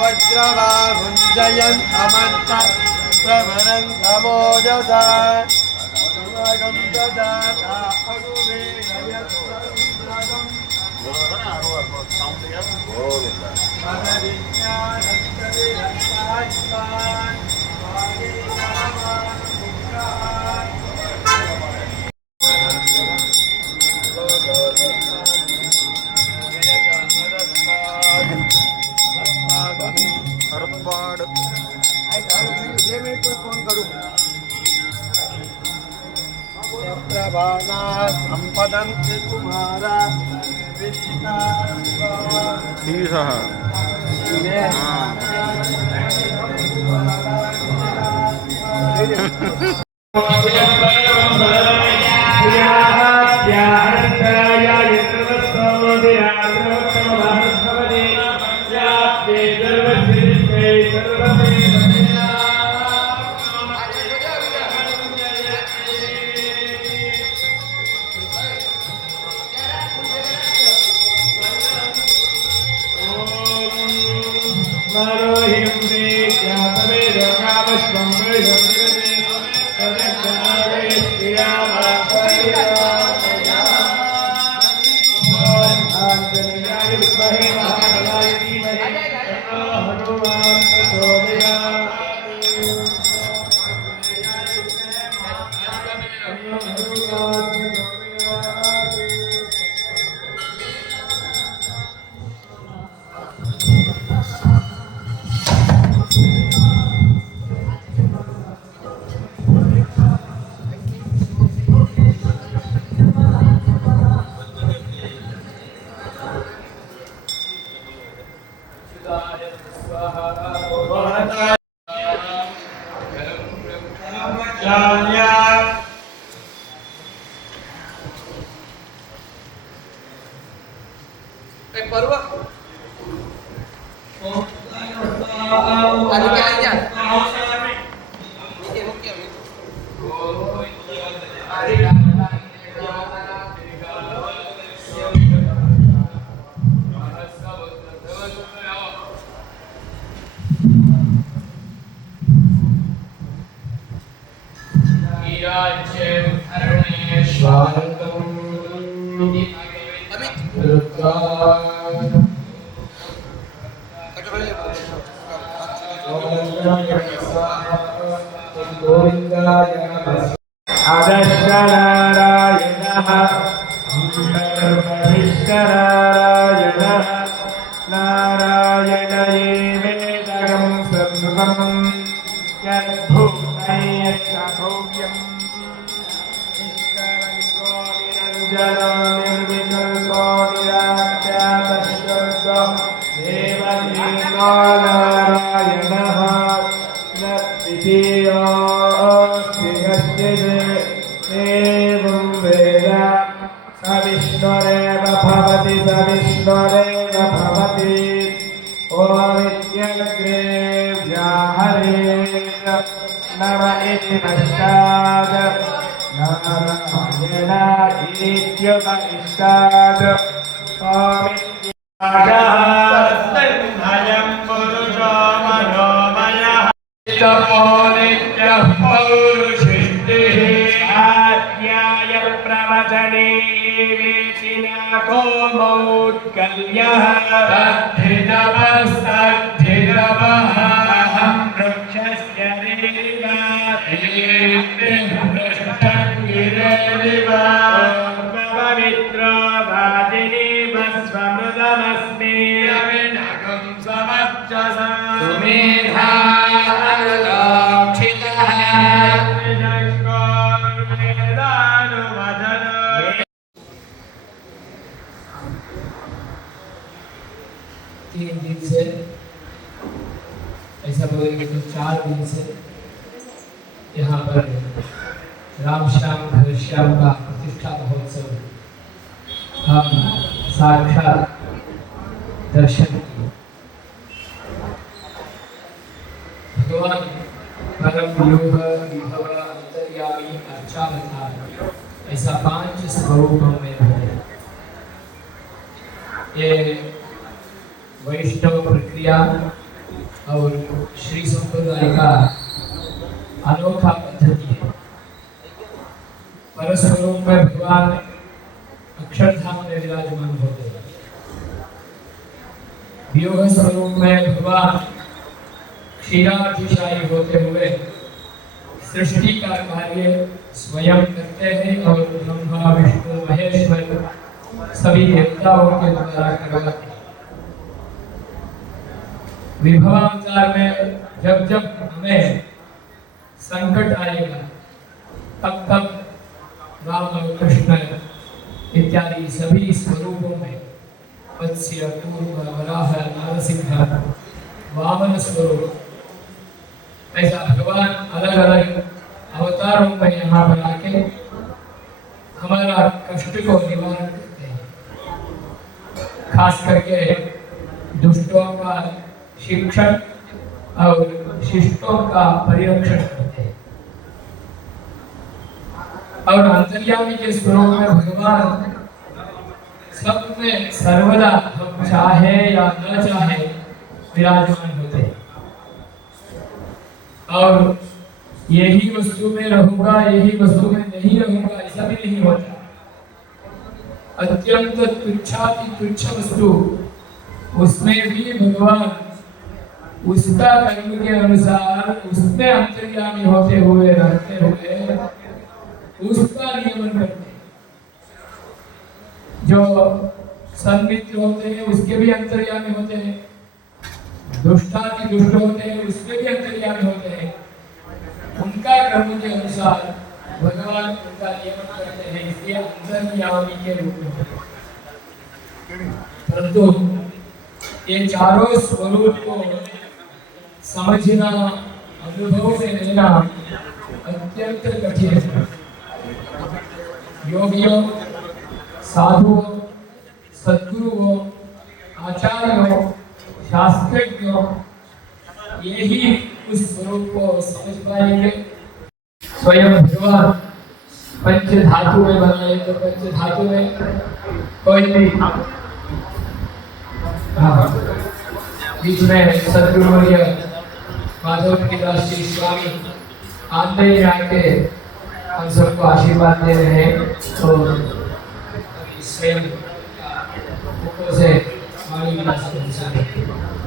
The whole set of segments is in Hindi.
वज्रवाहुञ्जयन् अमन्त प्रभरं तमोजसा अगं ददाता अगुवेगयत्संद्रगम् पदविज्ञानन्तरिहस्तायितान् प्रभाना संपदन्ति कुमारा वैष्णव प्रक्रिया और श्री संप्रदाय का अनोखा पद्धति है। परस्वरूप में भगवान अक्षरधाम में विराजमान होते हैं। व्यूह स्वरूप में भगवान क्षीराधिशायी होते हुए सृष्टि का कार्य स्वयं करते हैं और ब्रह्मा विष्णु महेश्वर सभी देवताओं के द्वारा करवाते हैं। विभवावतार में जब जब हमें संकट आएगा तब तब राम और कृष्ण इत्यादि सभी स्वरूपों में मत्स्य, कूर्म, वराह, नरसिंह, वामन स्वरूप ऐसा भगवान अलग अलग अवतारों में यहाँ पर आके हमारा कष्ट को निवारण करते हैं। खास करके दुष्टों का शिक्षण और शिष्टों का परिरक्षण करते हैं। और अंतर्यामी के स्वरूप में भगवान सब में सर्वदा हम चाहे या न चाहे विराजमान होते हैं। और यही वस्तु में रहूंगा, यही वस्तु में नहीं रहूंगा, ऐसा भी नहीं होता। अत्यंत तुच्छाति तुच्छ वस्तु उसमें भी भगवान उसका कर्म के अनुसार उसमें अंतर्यामी होते हुए रहते हुए उसका नियमन करते हैं। जो सन्मित्र होते हैं उसके भी अंतर्यामी होते हैं, दुष्टाति दुष्ट होते हैं उसके भी अंतर्यामी होते हैं। उनका कर्म के अनुसार भगवान उनका नियमन करते हैं, इसलिए अंतर्यामी के रूप में। परंतु ये चारों स्वरूप को समझना, अनुभव में लेना अत्यंत कठिन है। योगियों, साधुओं, सद्गुरुओं, आचार्यों, शास्त्रज्ञों यही उस स्वरूप को समझ पाएंगे। स्वयं भगवान पंच धातु में बनाए तो पंच धातु में कोई भी बीच में सद्गुरुवर्य माधव दास जी स्वामी आंदे आके हम सबको आशीर्वाद दे रहे हैं। तो स्वयं से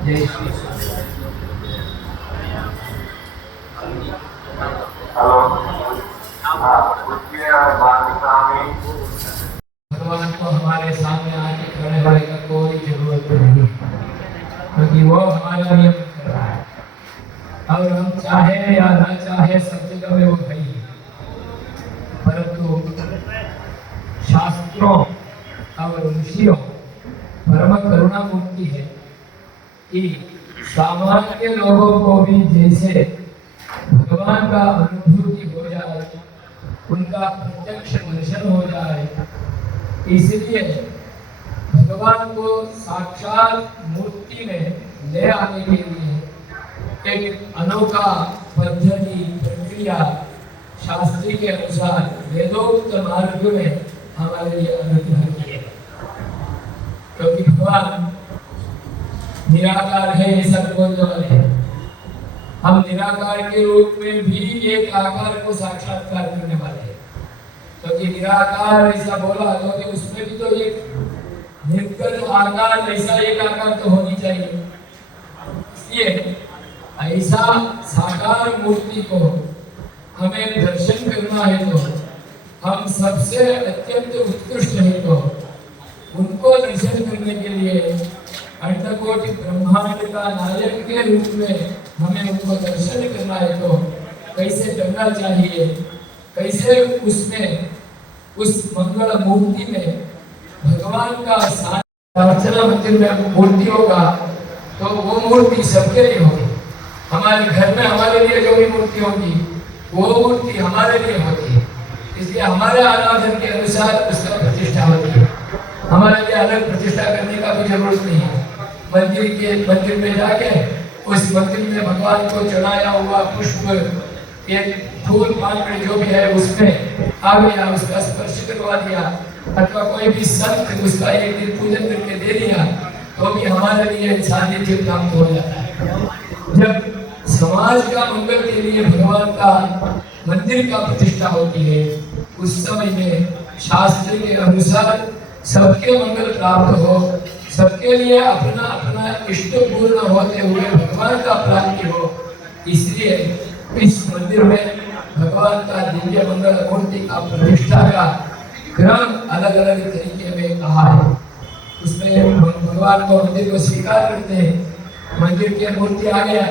जय श्री भगवान को हमारे सामने आके खड़े होने का कोई जरूरत नहीं, क्योंकि वो हमारा नियम कर रहा है। और हम चाहे या ना चाहे सब जगह में वो है ही। परंतु शास्त्रों और ऋषियों परम करुणा मूर्ति है कि सामान्य लोगों को भी जैसे भगवान का अनुभूति हो जाए, उनका प्रत्यक्ष दर्शन हो जाए, इसलिए भगवान को साक्षात मूर्ति में ले आने के लिए एक अनोखा पद्धति प्रक्रिया शास्त्री के अनुसार वेदोक्त मार्ग में हमारे लिए अनुग्रह किए। क्योंकि भगवान निराकार है ऐसा बोलने वाले हैं, हम निराकार के रूप में भी एक आकार को साक्षात्कार करने वाले हैं। क्योंकि निराकार ऐसा बोला तो कि उसमें भी तो एक निर्गत आकार, ऐसा एक आकार तो होनी चाहिए। इसलिए ऐसा साकार मूर्ति को हमें दर्शन करना है तो हम सबसे अत्यंत उत्कृष्ट है तो उनको दर्शन करने के लिए अष्टकोटि ब्रह्मांड का नायक के रूप में हमें उनको दर्शन करना है तो कैसे करना चाहिए, कैसे उसमें उस मंगल मूर्ति में भगवान का अर्चना मंदिर में मूर्ति होगा तो वो मूर्ति सबके लिए होगी। हमारे घर में हमारे लिए जो भी मूर्ति होगी वो मूर्ति हमारे लिए होती है, इसलिए हमारे आराधन के अनुसार उसका प्रतिष्ठा होती है। हमारे लिए अलग प्रतिष्ठा करने का भी जरूरत नहीं है। मंदिर में जाके उस मंदिर में भगवान को चढ़ाया हुआ पुष्प, एक फूल पात्र जो भी है उसमें आ गया, उसका स्पर्श करवा दिया, अथवा कोई भी संत उसका एक दिन पूजन करके दे दिया तो भी हमारे लिए सानिध्य प्राप्त हो जाता है। जब समाज का मंगल के लिए भगवान का मंदिर का प्रतिष्ठा होती है, उस समय में शास्त्र के अनुसार सबके मंगल प्राप्त हो, सबके लिए अपना अपना इष्ट पूर्ण होते हुए भगवान का प्राप्ति हो, इसलिए इस मंदिर में भगवान का दिव्य मंगल मूर्ति का प्रतिष्ठा का क्रम अलग अलग तरीके में कहा है। उसमें भगवान को मंदिर को स्वीकार करते हैं, मंदिर की मूर्ति आ गया,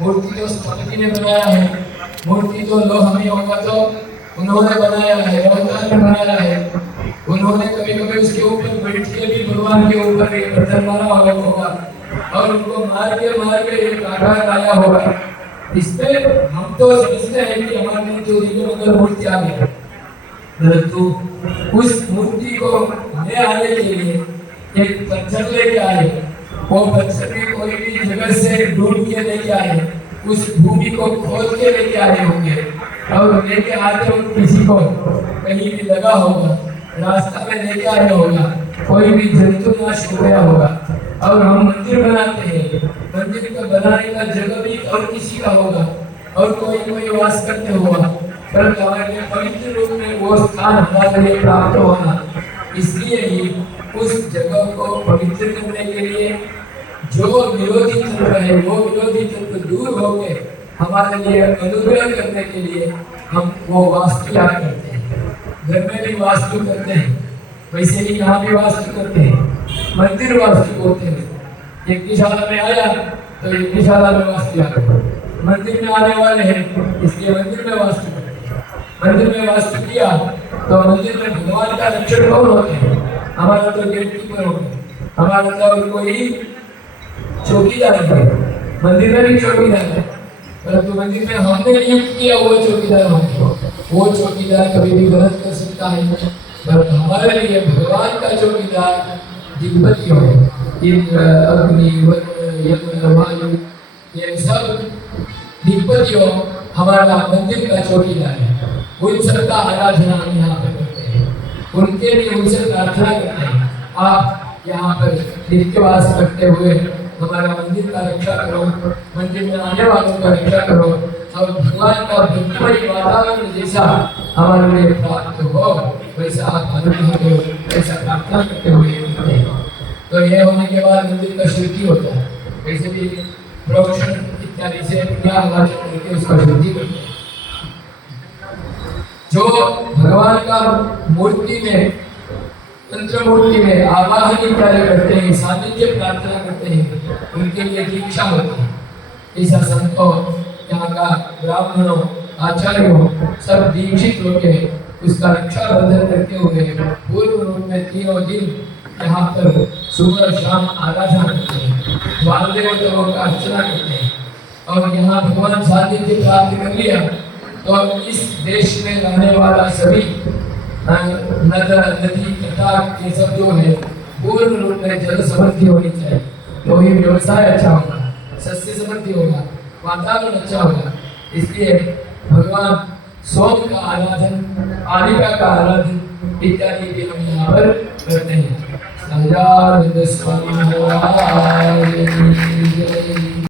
मूर्ति तो स्थपति ने बनाया है, मूर्ति तो लोह में होगा तो उन्होंने बनाया है, अवतार ने बनाया है, उन्होंने कभी कभी उसके ऊपर बैठ के भी भगवान के ऊपर एक पत्थर मारा होगा और उनको मार के एक आकार लाया होगा। इसमें हम तो समझते हैं कि हमारे लिए जो दिव्य मंगल मूर्ति आ गई, परंतु उस मूर्ति को ले आने के लिए एक पत्थर लेके आए, वो पत्थर भी कोई भी जगह से ढूंढ के लेके आए, उस भूमि को खोद के लेके आए होंगे और लेके आते वक्त किसी को कहीं भी लगा होगा, रास्ता में लेके आया होगा, कोई भी जंतु नाश हो गया होगा। और हम मंदिर बनाते हैं, मंदिर को बनाने का जगह भी और किसी का होगा और कोई वास करते होगा, पर हमारे लिए पवित्र रूप में वो स्थान हमारे लिए प्राप्त होना, इसलिए ही उस जगह को पवित्र करने के लिए जो विरोधी तत्व है वो विरोधी तत्व दूर हो गए, हमारे लिए अनुग्रह करने के लिए हम वो वास्तु याद करते हैं। घर में भी वास्तु करते हैं, वैसे ही यहाँ भी वास्तु करते हैं, मंदिर वास्तु होते हैं। यज्ञशाला में आया तो यज्ञशाला में वास्तु याद करते, मंदिर में आने वाले हैं इसलिए मंदिर में वास्तु करते हैं। मंदिर में वास्तु किया तो मंदिर में भगवान का रक्षक कौन होते हैं? हमारा तो गेट कीपर होते हैं, हमारा तो कोई चौकीदार है, मंदिर में भी चौकीदार है, परंतु मंदिर में हमने नियुक्त किया वो चौकीदार होते, वो चौकीदार कभी भी गलत कर सकता है, पर हमारे लिए भगवान का चौकीदार दिग्पति हो, इंद्र अग्नि यम वायु ये सब दिग्पति हो, हमारा मंदिर का चौकीदार है। उन सबका आराधना हम यहाँ पर करते हैं, उनके लिए उनसे प्रार्थना करते हैं, आप यहाँ पर नित्यवास करते हुए हमारा मंदिर का रक्षा करो, मंदिर में आने वालों का रक्षा करो और भगवान का भक्तिमय वातावरण जैसा हमारे लिए प्राप्त हो वैसा आप अनुग्रह करो, ऐसा प्रार्थना करते हुए करते हैं। तो यह होने के बाद मंदिर का शुद्धि होता है, वैसे भी प्रोक्षण इत्यादि से क्या करके उसका शुद्धि करते हैं। जो भगवान का मूर्ति में तंत्र मूर्ति में आवाहन इत्यादि करते हैं, सानिध्य प्रार्थना करते हैं, उनके लिए दीक्षा होती है। ऐसा संतो यहाँ का ब्राह्मणों आचार्यों सब दीक्षित होके उसका रक्षा बंधन करते हुए पूर्व रूप में 3 दिन यहाँ पर सुबह शाम आराधना करते हैं, वालदेव देवों का अर्चना करते हैं और यहाँ भगवान सानिध्य प्राप्त कर लिया तो इस देश में रहने वाला सभी नदी तटाक ये सब जो है पूर्ण रूप में जल समृद्धि होनी चाहिए, तो ही व्यवसाय अच्छा होगा, सस्ती समृद्धि होगा, वातावरण अच्छा होगा। इसलिए भगवान सोम का आराधन, आनिका का आराधन इत्यादि भी हम यहाँ पर करते हैं।